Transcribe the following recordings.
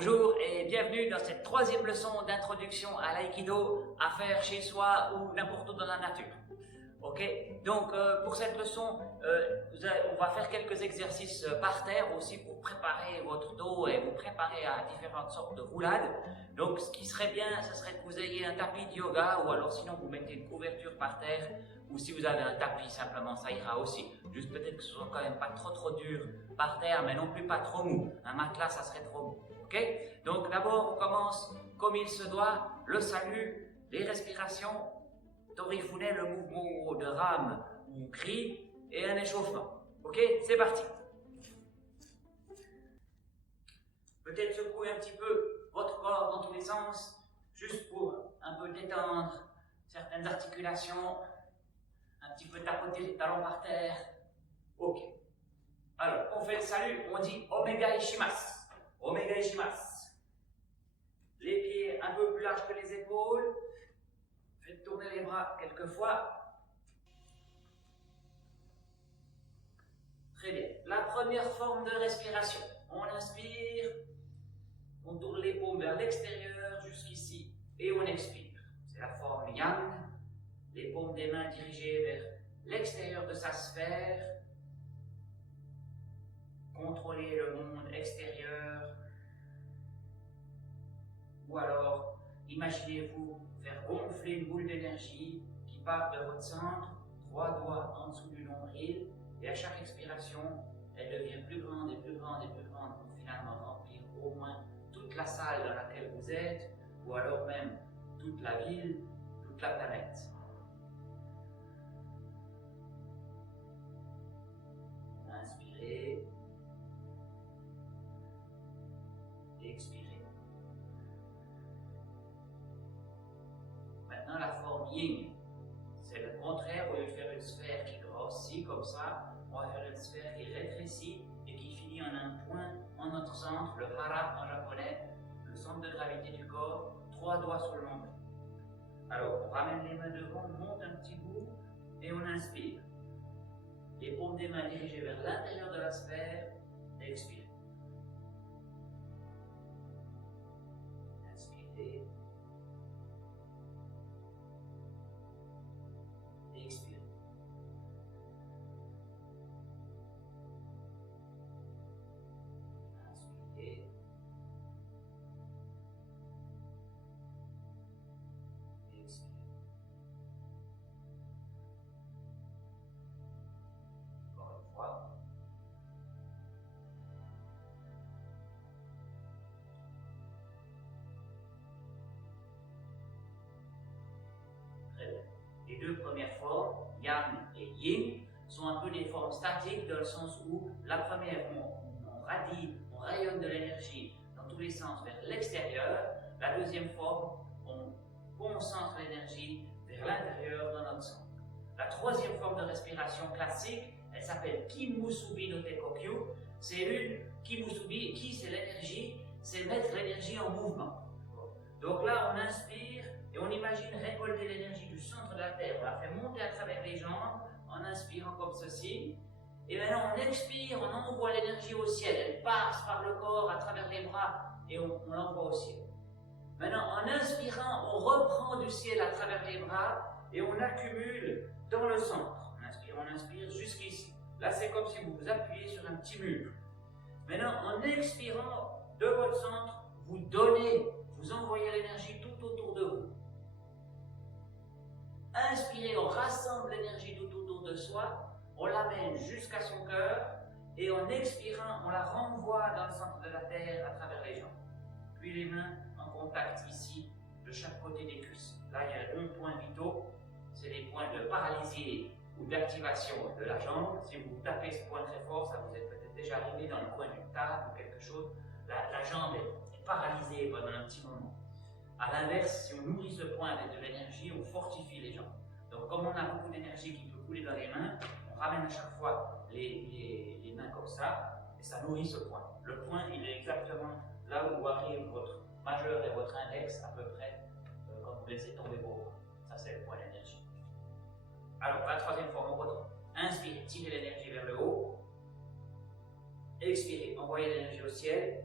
Bonjour et bienvenue dans cette troisième leçon d'introduction à l'aïkido à faire chez soi ou n'importe où dans la nature. Ok, donc pour cette leçon, on va faire quelques exercices par terre aussi pour préparer votre dos et vous préparer à différentes sortes de roulades. Donc ce qui serait bien, ce serait que vous ayez un tapis de yoga ou alors sinon vous mettez une couverture par terre ou si vous avez un tapis simplement ça ira aussi. Juste peut-être que ce soit quand même pas trop dur par terre mais non plus pas trop mou. Un matelas ça serait trop mou. Ok, donc d'abord on commence comme il se doit, le salut, les respirations. Torifune, le mouvement de rame ou cri et un échauffement. Ok, c'est parti. Peut-être secouer un petit peu votre corps dans tous les sens, juste pour un peu détendre certaines articulations, un petit peu tapoter les talons par terre. Ok. Alors, on fait le salut, on dit Omega Ishimasu. Omega Ishimasu. Les pieds un peu plus larges que les épaules. Faites tourner les bras quelques fois. Très bien. La première forme de respiration. On inspire, on tourne les paumes vers l'extérieur jusqu'ici et on expire. C'est la forme Yang. Les paumes des mains dirigées vers l'extérieur de sa sphère. Contrôlez le monde extérieur. Ou alors, imaginez-vous faire gonfler une boule d'énergie qui part de votre centre, 3 doigts en dessous du nombril, et à chaque expiration, elle devient plus grande et plus grande et plus grande pour finalement remplir au moins toute la salle dans laquelle vous êtes, ou alors même toute la ville, toute la planète. Inspirez, expirez. Maintenant, la forme Yin, c'est le contraire. Au lieu de faire une sphère qui grossit comme ça, on va faire une sphère qui rétrécit et qui finit en un point en notre centre, le hara en japonais, le centre de gravité du corps, 3 doigts sur le nombril. Alors, on ramène les mains devant, on monte un petit bout et on inspire. Les paumes des mains dirigées vers l'intérieur de la sphère, expire. Inspirez. Expire. Inspirez. Expire. Encore une fois. Très bien. Les deux premières formes, Yang et Yin, sont un peu des formes statiques dans le sens où la première, on radie, on rayonne de l'énergie dans tous les sens vers l'extérieur. La deuxième forme, on concentre l'énergie vers l'intérieur dans notre centre. La troisième forme de respiration classique, elle s'appelle Kimusubi no Tekokyu. C'est une Kimusubi, Ki c'est l'énergie, c'est mettre l'énergie en mouvement. Donc là, on inspire et on imagine récolter l'énergie du centre de la Terre. On la fait monter à travers les jambes en inspirant comme ceci. Et maintenant, on expire, on envoie l'énergie au ciel. Elle passe par le corps à travers les bras et on l'envoie au ciel. Maintenant, en inspirant, on reprend du ciel à travers les bras et on accumule dans le centre. On inspire jusqu'ici. Là, c'est comme si vous vous appuyez sur un petit mur. Maintenant, en expirant de votre centre, vous donnez, vous envoyez l'énergie tout autour de vous. Inspirez, on rassemble l'énergie tout autour de soi, on l'amène jusqu'à son cœur et en expirant, on la renvoie dans le centre de la terre à travers les jambes. Puis les mains en contact ici, de chaque côté des cuisses. Là, il y a 2 points vitaux, c'est les points de paralysie ou d'activation de la jambe. Si vous tapez ce point très fort, ça vous est peut-être déjà arrivé dans le coin d'une table ou quelque chose, la jambe est paralysée pendant un petit moment. A l'inverse, si on nourrit ce point avec de l'énergie, on fortifie les jambes. Donc comme on a beaucoup d'énergie qui peut couler dans les mains, on ramène à chaque fois les mains comme ça, et ça nourrit ce point. Le point, il est exactement là où arrive votre majeur et votre index, à peu près, quand vous laissez tomber vos bras. Ça, c'est le point d'énergie. Alors, la troisième forme, on retourne. Inspirez, tirez l'énergie vers le haut. Expirez, envoyez l'énergie au ciel.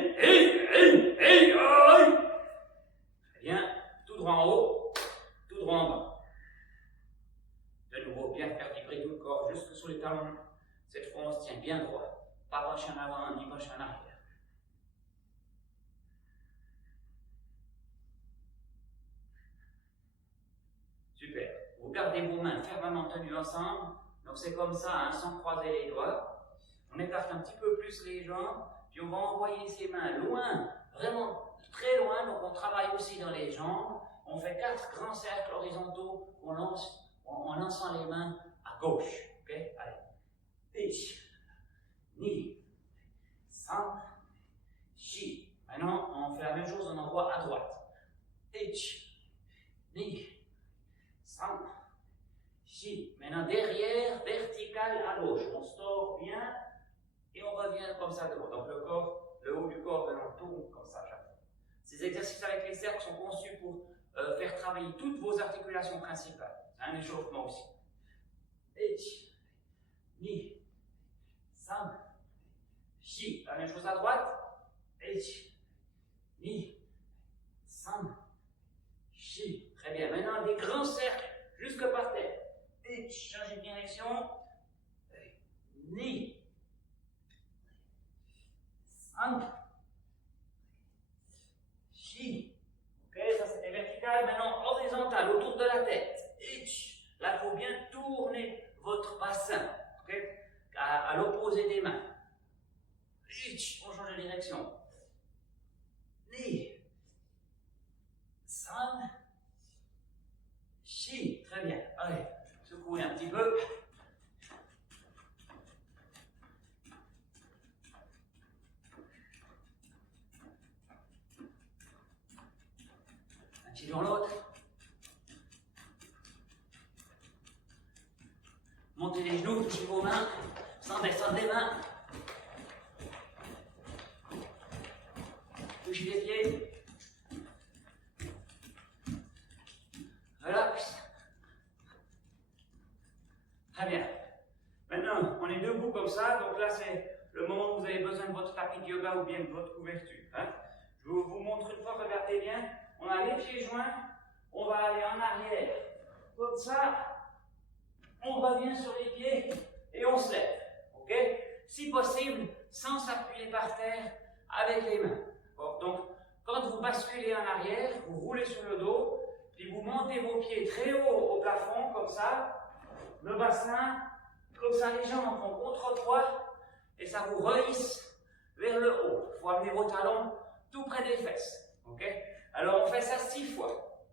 faut bien faire vibrer tout le corps jusque sous les talons. Cette fois, on se tient bien droit. Pas pencher en avant ni pencher en arrière. Super. Vous gardez vos mains fermement tenues ensemble. Donc c'est comme ça, hein, sans croiser les doigts. On écarte un petit peu plus les jambes. Puis on va envoyer ces mains loin, vraiment très loin. Donc on travaille aussi dans les jambes. On fait 4 grands cercles horizontaux qu'on lance en lançant les mains à gauche. Ok? Allez. 1, 2, 3, 4. Maintenant, on fait la même chose, on envoie à droite. 1, 2, 3, 4. Maintenant, derrière, vertical à gauche. On sort bien et on revient comme ça devant. Donc le corps, le haut du corps, on tourne comme ça chaque fois. Ces exercices avec les cercles sont conçus pour faire travailler toutes vos articulations principales. C'est un échauffement aussi. 1, 2, 3, 4. La même chose à droite. 1, 2, 3, 4. Très bien. Maintenant, des grands cercles jusque par terre. Changez de direction. 2, 3, 6. Ok, ça c'était vertical. Maintenant, horizontal, autour de la tête. Là, il faut bien tourner votre bassin. Okay, à l'opposé des mains. On change de direction. 2, 3, 6. Très bien. Allez, secouez un petit peu. Un petit dans l'autre. Montez les genoux, touchez vos mains, sans descendre les mains. Touchez les pieds. Relax. Très bien. Maintenant, on est debout comme ça, donc là c'est le moment où vous avez besoin de votre tapis de yoga ou bien de votre couverture. Hein. Je vous montre une fois, regardez bien. On a les pieds joints, on va aller en arrière. Comme ça. On revient sur les pieds et on se lève. Ok? Si possible, sans s'appuyer par terre avec les mains. Bon, donc, quand vous basculez en arrière, vous roulez sur le dos, puis vous montez vos pieds très haut au plafond, comme ça, le bassin, comme ça, les jambes font contre-poids, et ça vous rehisse vers le haut. Il faut amener vos talons tout près des fesses. Ok? Alors, on fait ça 6 fois.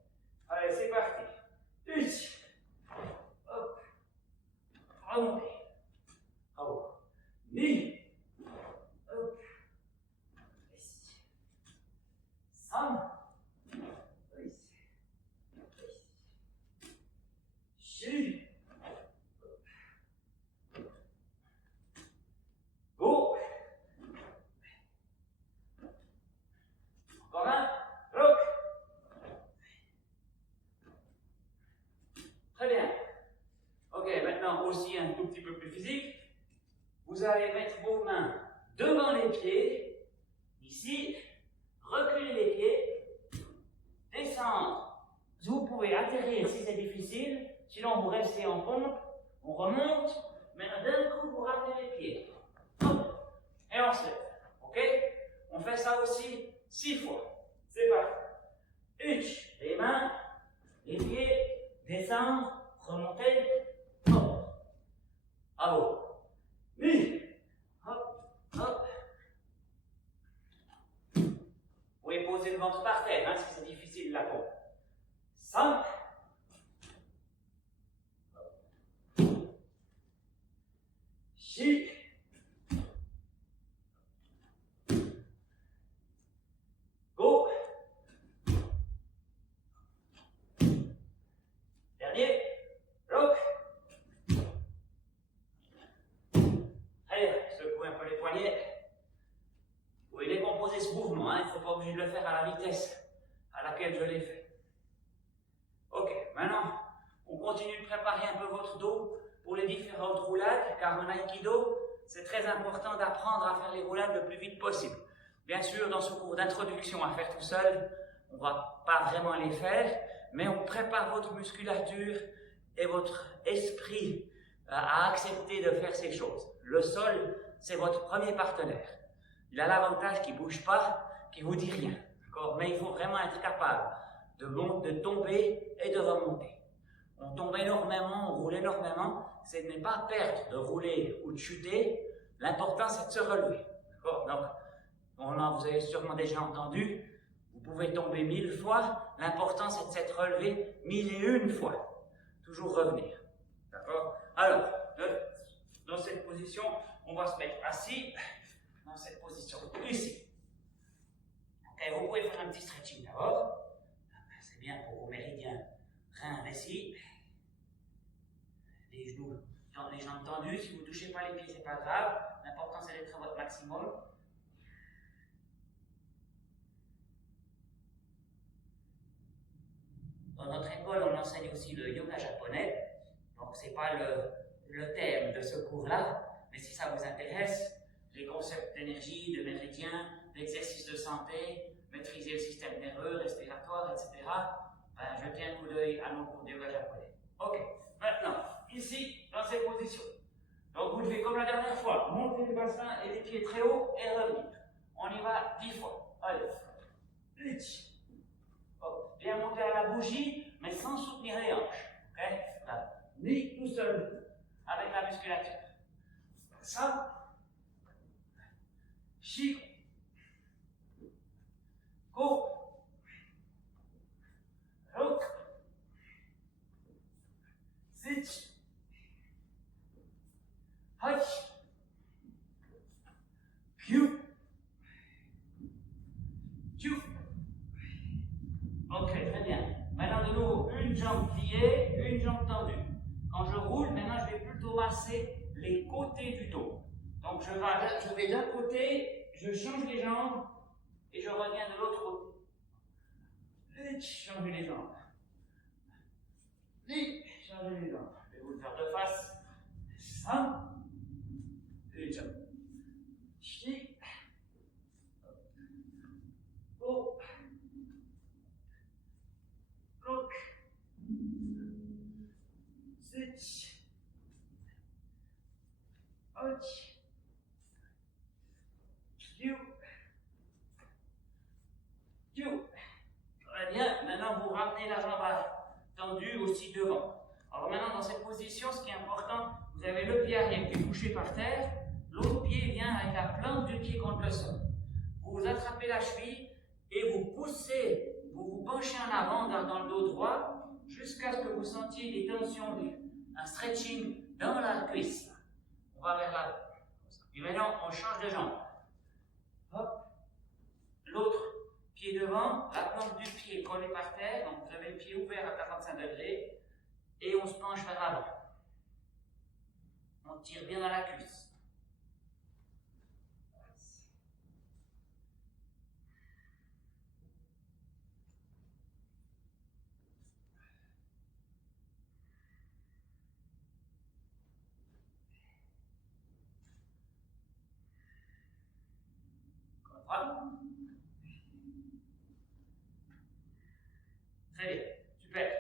Allez, c'est parti. 1. Remontez. En haut. 2. 3. 4. Go. Encore un. Rock. Très bien. Ok, maintenant aussi un tout petit peu plus physique. Vous allez mettre vos mains devant les pieds, ici, reculer les pieds, descendre. Vous pouvez atterrir si c'est difficile, sinon vous restez en pompe, on remonte, maintenant d'un coup vous ramenez les pieds. Hop, et on se lève. Ok? On fait ça aussi 6 fois. C'est parti. Les mains, les pieds, descendre, remonter. À vous. 1. Hop, hop. Vous pouvez poser le ventre par terre, hein, si c'est difficile la pompe. 5. 6. Go. Dernier. Rock. Allez, secouez un peu les poignets. Vous pouvez décomposer ce mouvement, hein, il ne faut pas obligé de le faire à la vitesse à laquelle je l'ai fait. Ok, maintenant, on continue de préparer un peu votre dos pour les différentes roulades, car en Aikido, c'est très important d'apprendre à faire les roulades le plus vite possible. Bien sûr, dans ce cours d'introduction à faire tout seul, on ne va pas vraiment les faire, mais on prépare votre musculature et votre esprit à accepter de faire ces choses. Le sol, c'est votre premier partenaire. Il a l'avantage qu'il ne bouge pas, qu'il ne vous dit rien. Mais il faut vraiment être capable de tomber et de remonter. On tombe énormément, on roule énormément, c'est de ne pas perdre, de rouler ou de chuter. L'important, c'est de se relever. Donc, vous avez sûrement déjà entendu, vous pouvez tomber 1000 fois, l'important, c'est de s'être relevé 1001 fois. Toujours revenir. D'accord? Alors, dans cette position, on va se mettre assis, dans cette position ici. Okay, vous pouvez faire un petit stretching d'abord. C'est bien pour vos méridiens reins vessie. Les genoux, les jambes tendues. Si vous ne touchez pas les pieds, ce n'est pas grave. L'important, c'est d'être à votre maximum. Dans notre école, on enseigne aussi le yoga japonais. Donc, ce n'est pas le thème de ce cours-là. Mais si ça vous intéresse, les concepts d'énergie, de méridien, d'exercice de santé, maîtriser le système nerveux, respiratoire, etc. Jetez un coup d'œil à nos cours de yoga japonais. Ok, maintenant, ici, dans cette position. Donc vous devez, comme la dernière fois, monter le bassin et les pieds très haut et revenir. On y va 10 fois. Allez. Bien monter à la bougie, mais sans soutenir les hanches. Okay? Ni tout seul, avec la musculature. Ça. Chic. Go. Look. Sit. Hutch. Pew. Chew. Ok, très bien. Maintenant de nouveau, une jambe pliée, une jambe tendue. Quand je roule, maintenant je vais plutôt masser les côtés du dos. Donc je vais d'un côté, je change les jambes et je reviens de l'autre côté. Changer les jambes. Changer les jambes. Je vais vous le faire de face. Ça. Une jambe. Oh. Look. Sit. Ouch. You. Très bien. Maintenant, vous ramenez la jambe tendue aussi devant. Alors maintenant, dans cette position, ce qui est important, vous avez le pied arrière qui est couché par terre, l'autre pied vient avec la plante du pied contre le sol. Vous attrapez la cheville et vous poussez, vous vous penchez en avant, en gardant le dos droit, jusqu'à ce que vous sentiez des tensions, un stretching dans la cuisse. On va vers là. Et maintenant, on change de jambe. Hop. L'autre pied devant, la plante du pied collée par terre, donc vous avez le pied ouvert à 45 degrés, et on se penche vers l'avant. On tire bien dans la cuisse. Voilà. Très bien, super.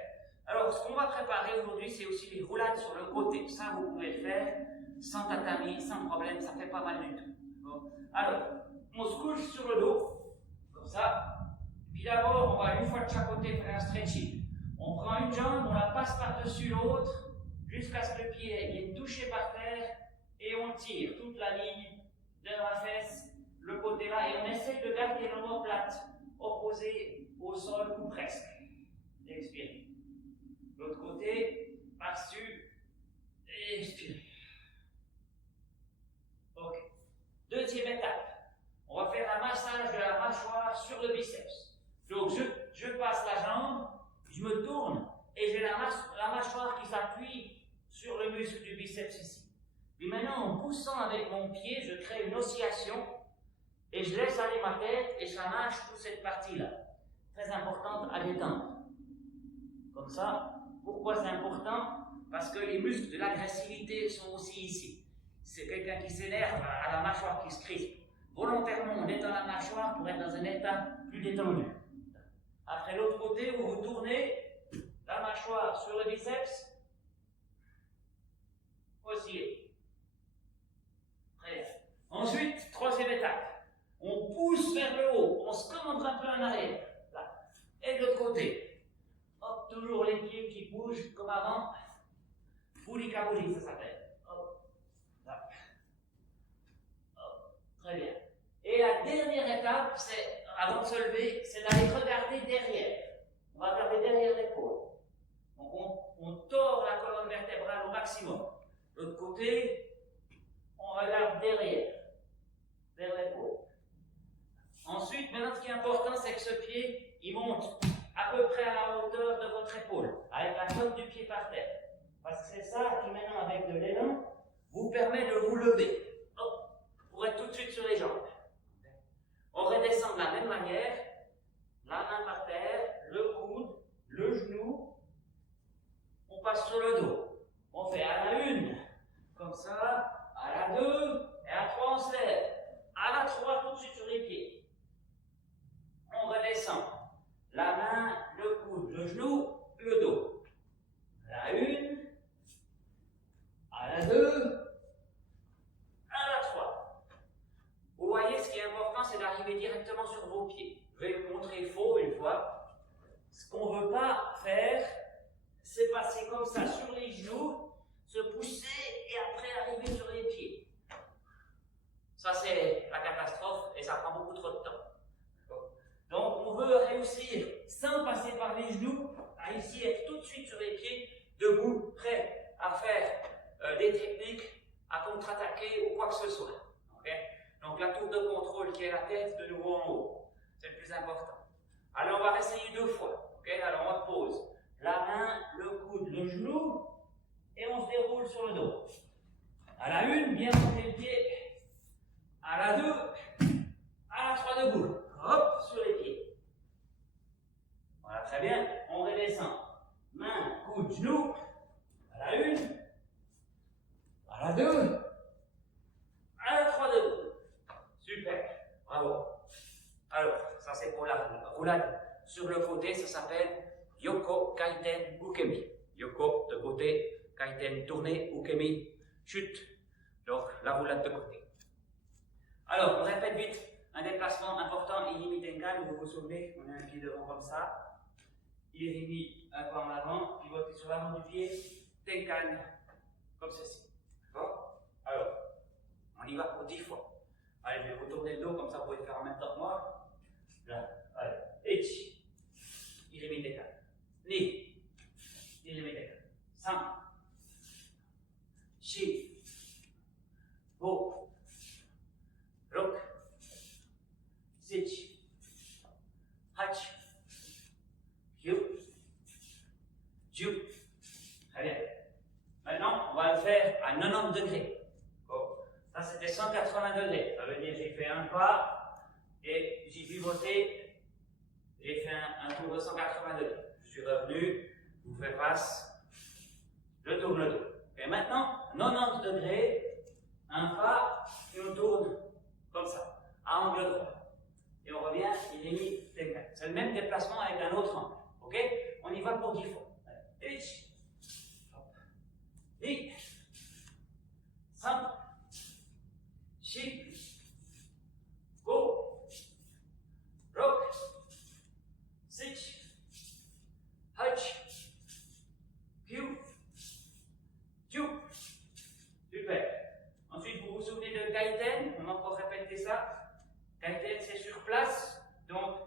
Alors, ce qu'on va préparer aujourd'hui, c'est aussi les roulades sur le côté. Ça, vous pouvez le faire sans tatami, sans problème, ça ne fait pas mal du tout. Bon. Alors, on se couche sur le dos, comme ça. Puis d'abord, on va une fois de chaque côté faire un stretching. On prend une jambe, on la passe par-dessus l'autre, jusqu'à ce que le pied vienne toucher par terre, et on tire toute la ligne de la fesse, le côté là, et on essaye de garder l'omoplate opposée au sol ou presque. Expirez. L'autre côté, par-dessus, expirez. Ok. Deuxième étape, on va faire un massage de la mâchoire sur le biceps. Donc je passe la jambe, je me tourne et j'ai la mâchoire qui s'appuie sur le muscle du biceps ici. Puis maintenant, en poussant avec mon pied, je crée une oscillation et je laisse aller ma tête et je lâche toute cette partie-là. Très importante à détendre. Comme ça. Pourquoi c'est important? Parce que les muscles de l'agressivité sont aussi ici. C'est quelqu'un qui s'énerve à la mâchoire qui se crispe. Volontairement, on détend la mâchoire pour être dans un état plus détendu. Après l'autre côté, vous vous tournez la mâchoire sur le biceps fauciller. Très bien. Ensuite, troisième étape. On pousse vers le haut, on se commande un peu en arrière. Là. Et de l'autre côté. Hop, toujours les pieds qui bougent comme avant. Bouli kabouli, ça s'appelle. Hop, là. Hop, très bien. Et la dernière étape, c'est, avant de se lever, c'est d'aller regarder derrière. On va regarder derrière l'épaule. Donc on tord la colonne vertébrale au maximum. De l'autre côté, on regarde derrière, vers l'épaule. Ensuite, maintenant, ce qui est important, c'est que ce pied, il monte à peu près à la hauteur de votre épaule, avec la pointe du pied par terre. Parce que c'est ça qui, maintenant, avec de l'élan, vous permet de vous lever. Hop, pour être tout de suite sur les jambes. On redescend de la même manière, la main par terre, le coude, le genou, on passe sur le dos. On fait à la 1, comme ça, à la 2, et à 3, on se lève. À la 3, tout de suite sur les pieds. On redescend. La main, le coude, le genou, le dos. À la 1, à la 2, à la 3. Vous voyez, ce qui est important, c'est d'arriver directement sur vos pieds. Je vais vous montrer faux une fois. Ce qu'on ne veut pas faire, c'est passer comme ça sur les genoux, se pousser et après arriver sur les pieds. Ça, c'est la catastrophe et ça prend beaucoup trop de temps. Donc, on veut réussir, sans passer par les genoux, à ici être tout de suite sur les pieds, debout, prêt à faire des techniques, à contre-attaquer ou quoi que ce soit. Okay? Donc, la tour de contrôle qui est la tête, de nouveau en haut. C'est le plus important. Alors, on va essayer 2 fois. Okay? Alors, on pose la main, le coude, le genou, et on se déroule sur le dos. À la 1, bien monter le pied. À la 2, à la 3 debout. Hop, sur les pieds. Voilà, très bien. On redescend. Main, coude, genou. À la 1, à la 2, à la 3 debout. Super. Bravo. Alors, ça c'est pour la roulade. Sur le côté, ça s'appelle Yoko Kaiten Ukemi. Yoko de côté, Kaiten tourné, Ukemi chute. Donc la roulade de côté. Alors, on répète vite un déplacement important, Irimi Tenkan. Vous vous souvenez, on a un pied devant comme ça. Irimi un pas en avant, pivoter sur l'avant du pied, Tenkan comme ceci. D'accord? Alors, on y va pour 10 fois. Allez, je vais vous tourner le dos, comme ça vous pouvez faire en même temps que moi. Là, allez. Ichi. Irimi Tenkan. Ni. Irimi Tenkan. San. Shi. Go. Rok. Sich. Hach. Kyu. Ju. Très bien. Maintenant, on va le faire à 90 degrés. Bon. Ça, c'était 180 degrés. Ça veut dire que j'ai fait un pas et j'ai pivoté. J'ai fait un tour de 180 degrés. Je suis revenu, je vous fais face, je tourne le dos. Et maintenant, 90 degrés, un pas, et on tourne comme ça, à angle droit. Et on revient, il est mis Tenkan. C'est le même déplacement avec un autre angle. Ok? On y va pour 10 fois. Ich. Ni. San. Shi. Go. Rok. Sich. Hach. Kyu. Ju. Super. Ensuite, vous vous souvenez de Kaiten? On va encore répéter ça. Kaiten, c'est sur place. Donc,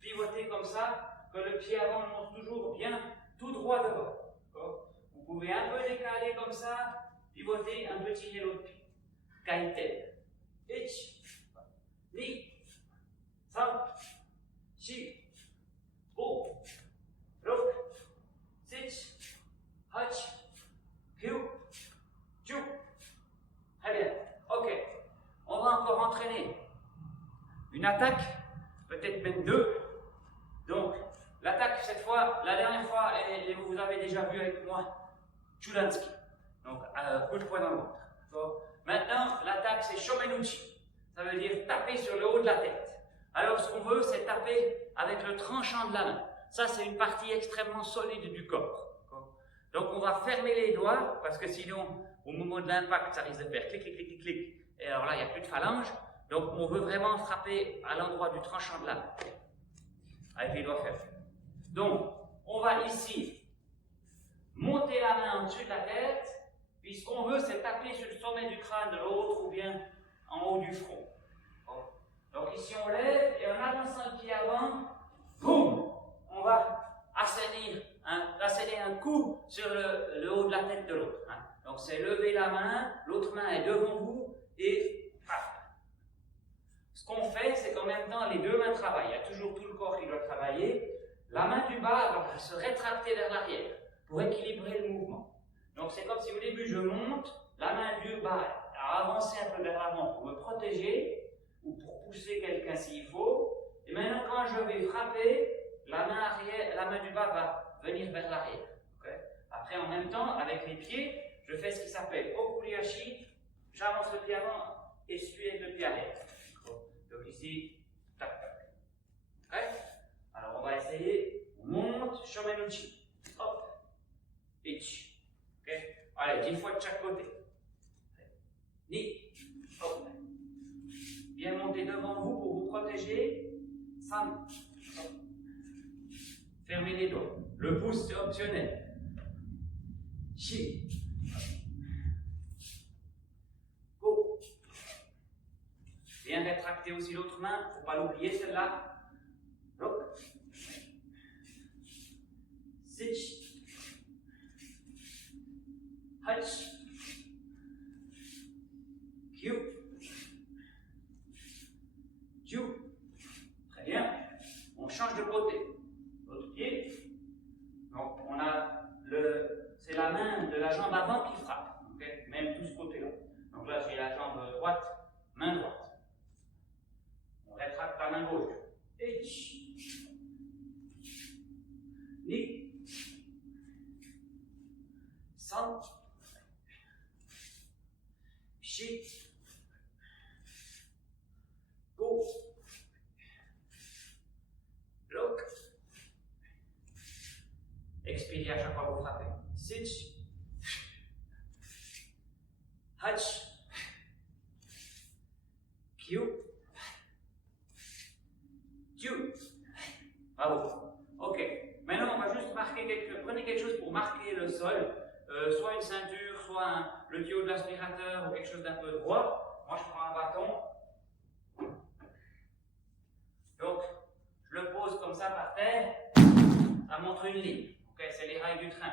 pivotez comme ça, que le pied avant monte toujours bien tout droit devant. Vous pouvez un peu décaler comme ça, pivoter, un peu tirer l'autre pied. Kaiten. Ich. Ni. San. Shi. Go. Rok. Sich. Hach. Kyu. Ju. Très bien. Ok. On va encore entraîner une attaque, peut-être même 2. Donc, l'attaque, cette fois, la dernière fois, et vous avez déjà vu avec moi, Chulansky. Donc, coup de poing dans le ventre. Maintenant, l'attaque, c'est Shomenuchi. Ça veut dire taper sur le haut de la tête. Alors, ce qu'on veut, c'est taper avec le tranchant de la main. Ça, c'est une partie extrêmement solide du corps. Donc on va fermer les doigts, parce que sinon, au moment de l'impact, ça risque de faire clic, clic, clic, clic, clic. Et alors là, il n'y a plus de phalange. Donc on veut vraiment frapper à l'endroit du tranchant de la main, avec les doigts fermés. Donc, on va ici monter la main au-dessus de la tête, puis ce qu'on veut, c'est taper sur le sommet du crâne de l'autre ou bien en haut du front. Bon. Donc ici, on lève et en avançant le pied avant, boum, on va asséner un coup sur le haut de la tête de l'autre. Hein. Donc c'est lever la main, l'autre main est devant vous et paf. Ce qu'on fait, c'est qu'en même temps, les deux mains travaillent. Il y a toujours tout le corps qui doit travailler. La main du bas va se rétracter vers l'arrière pour équilibrer le mouvement. Donc c'est comme si au début je monte, la main du bas a avancé un peu vers l'avant pour me protéger ou pour pousser quelqu'un s'il faut. Et maintenant quand je vais frapper, la main du bas va venir vers l'arrière. Okay? Après en même temps, avec les pieds, je fais ce qui s'appelle okuliashi. J'avance le pied avant et je suis avec le pied arrière. Donc ici, tac tac. Okay? Alors on va essayer, on monte, shomenuchi, hop, ich, ok? Allez, 10 fois de chaque côté. Ni, hop. Bien monter devant vous pour vous protéger, san, hop. Fermez les doigts. Le pouce c'est optionnel. Chi, go. Bien rétracter aussi l'autre main, il ne faut pas l'oublier celle-là. Rock. Sich. Hutch. Q. Q. Très bien. On change de côté. L'autre pied. Donc on a c'est la main de la jambe avant qui frappe. Okay? Même tout ce côté-là. Donc là j'ai la jambe droite, main droite. On rétracte la main gauche. H. Ni. San. Shi. Go. Bloc. Expirez à chaque fois que vous frappez. Sich. Hutch. Q. Q. Bravo. Ok. Maintenant, on va juste marquer prenez quelque chose pour marquer le sol. Soit une ceinture, soit le tuyau de l'aspirateur ou quelque chose d'un peu droit. Moi, je prends un bâton. Donc, je le pose comme ça par terre. Ça montre une ligne. Okay, c'est les rails du train.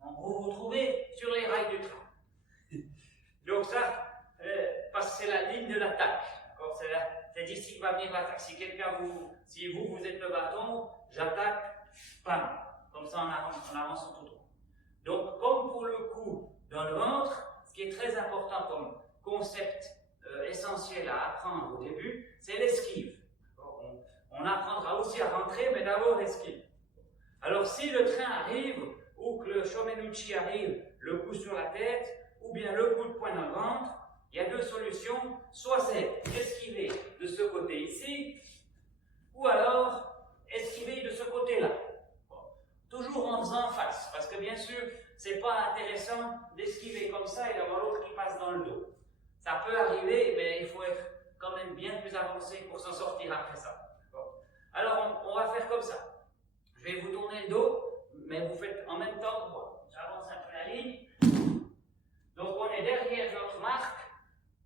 En gros, vous vous trouvez sur les rails du train. Donc ça, parce que c'est la ligne de l'attaque. C'est d'ici que va venir l'attaque. Si vous êtes le bâton, j'attaque, bam. Comme ça, en avançant tout droit. Donc, comme pour le coup dans le ventre, ce qui est très important comme concept essentiel à apprendre au début, c'est l'esquive. On apprendra aussi à rentrer, mais d'abord l'esquive. Alors, si le train arrive, ou que le shomenuchi arrive, le coup sur la tête, ou bien le coup de poing dans le ventre, il y a deux solutions. Soit c'est esquiver de ce côté ici, ou alors esquiver de ce côté-là. Toujours en faisant face, parce que bien sûr, c'est pas intéressant d'esquiver comme ça et d'avoir l'autre qui passe dans le dos. Ça peut arriver, mais il faut être quand même bien plus avancé pour s'en sortir après ça. Bon. Alors, on va faire comme ça. Je vais vous tourner le dos, mais vous faites en même temps que moi. J'avance un peu la ligne. Donc, on est derrière notre marque,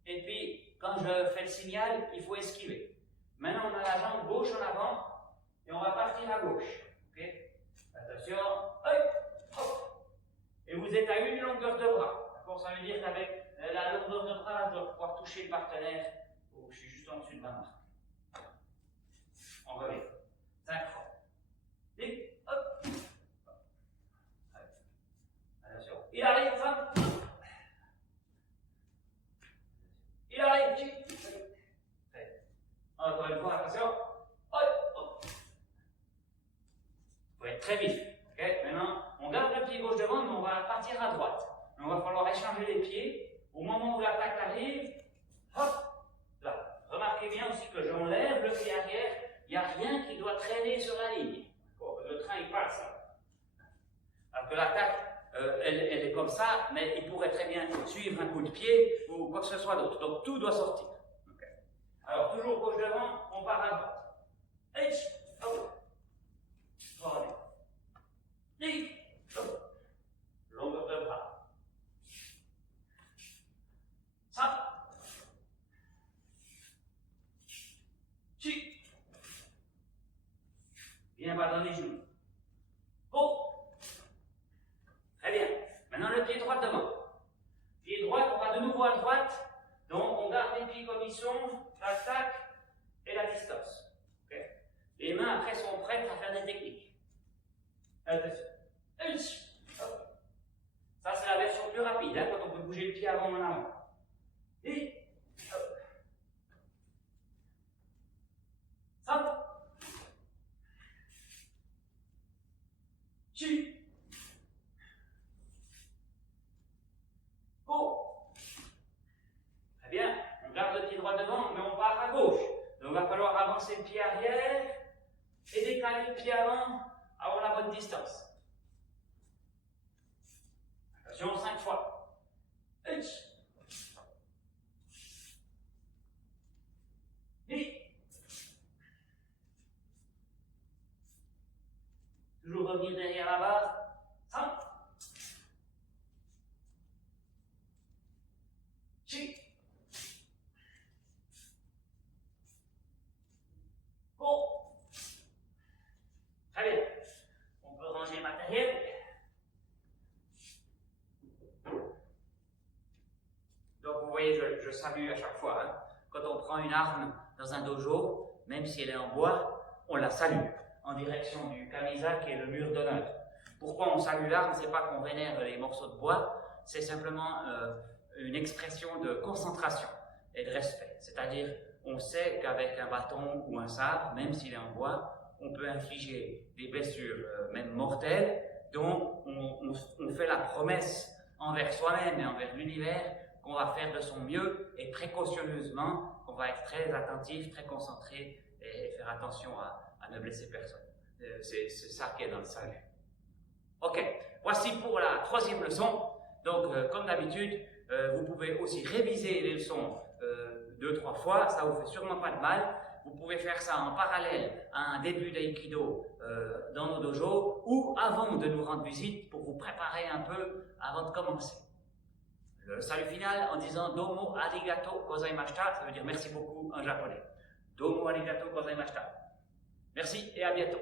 et puis, quand je fais le signal, il faut esquiver. Maintenant, on a la jambe gauche en avant, et on va partir à gauche. Okay? Attention, hop, et vous êtes à une longueur de bras. D'accord? Ça veut dire qu'avec la longueur de bras, je dois pouvoir toucher le partenaire. Oh, je suis juste en dessus de la marque. On revient. 5 fois. Et hop. Attention. Il arrive, femme. Il arrive. Encore une fois, attention. Hop. Il faut être très vif. Okay? Maintenant, on garde le pied gauche devant, mais on va partir à droite. Il va falloir échanger les pieds. Au moment où l'attaque arrive, hop, là. Remarquez bien aussi que j'enlève le pied arrière. Il n'y a rien qui doit traîner sur la ligne. Le train, il passe. Alors que l'attaque, elle est comme ça, mais il pourrait très bien suivre un coup de pied ou quoi que ce soit d'autre. Donc tout doit sortir. Okay. Alors toujours gauche devant, on part à droite. H, hop. Voilà. Et, hop. Longueur de bras. Ça. Chi. Bien bas dans les genoux. Oh. Très bien. Maintenant le pied droit devant. Pied droit, on va de nouveau à droite. Donc on garde les pieds comme ils sont. Tac, tac. Et la distance. Okay. Les mains après sont prêtes à faire des techniques. Attention. Ça c'est la version plus rapide, hein, quand on peut bouger le pied avant en avant. Et hop. Ça. Chi. Oh. Très bien. On garde le pied droit devant, mais on part à gauche. Donc il va falloir avancer le pied arrière et décaler le pied avant, avoir la bonne distance. Attention, 5 fois. Et toujours revenir derrière la barre. 5. Chi. Oh. Très bien. On peut ranger le matériel. Donc vous voyez, je salue à chaque fois. Hein. Quand on prend une arme dans un dojo, même si elle est en bois, on la salue en direction du kamisa qui est le mur d'honneur. Pourquoi on salue l'arme? C'est pas qu'on vénère les morceaux de bois, c'est simplement une expression de concentration et de respect. C'est-à-dire, on sait qu'avec un bâton ou un sabre, même s'il est en bois, on peut infliger des blessures même mortelles, donc on fait la promesse envers soi-même et envers l'univers qu'on va faire de son mieux et précautionneusement, qu'on va être très attentif, très concentré et faire attention à ne blesser personne. C'est ça qui est dans le salut. Ok, voici pour la troisième leçon. Donc, comme d'habitude, vous pouvez aussi réviser les leçons 2-3 fois, ça vous fait sûrement pas de mal. Vous pouvez faire ça en parallèle à un début d'aïkido dans nos dojos ou avant de nous rendre visite pour vous préparer un peu avant de commencer. Le salut final en disant Domo arigato gozaimashita, ça veut dire merci beaucoup en japonais. Domo arigato gozaimashita. Merci et à bientôt.